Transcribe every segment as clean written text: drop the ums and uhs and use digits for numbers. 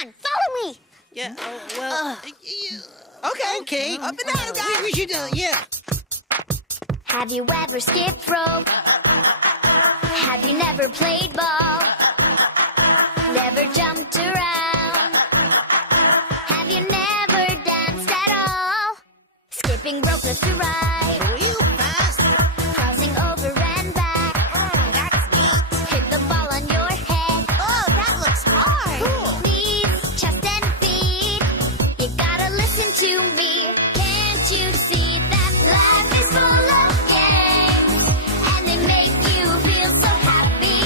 on, follow me. Yeah, okay. Up and down, guys. We should, yeah. Have you ever skipped rope? Have you never played ball? Never jumped around? Have you never danced at all? Skipping rope left to right, Real fast. crossing over and back. Oh, that's neat. Hit the ball on your head. Oh, that looks hard. Cool. Knees, chest, and feet. You gotta listen to me. Can't you see that life is full of games? And they make you feel so happy.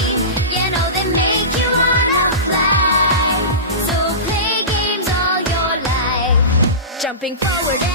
You know they make you wanna fly. So play games all your life. Jumping forward and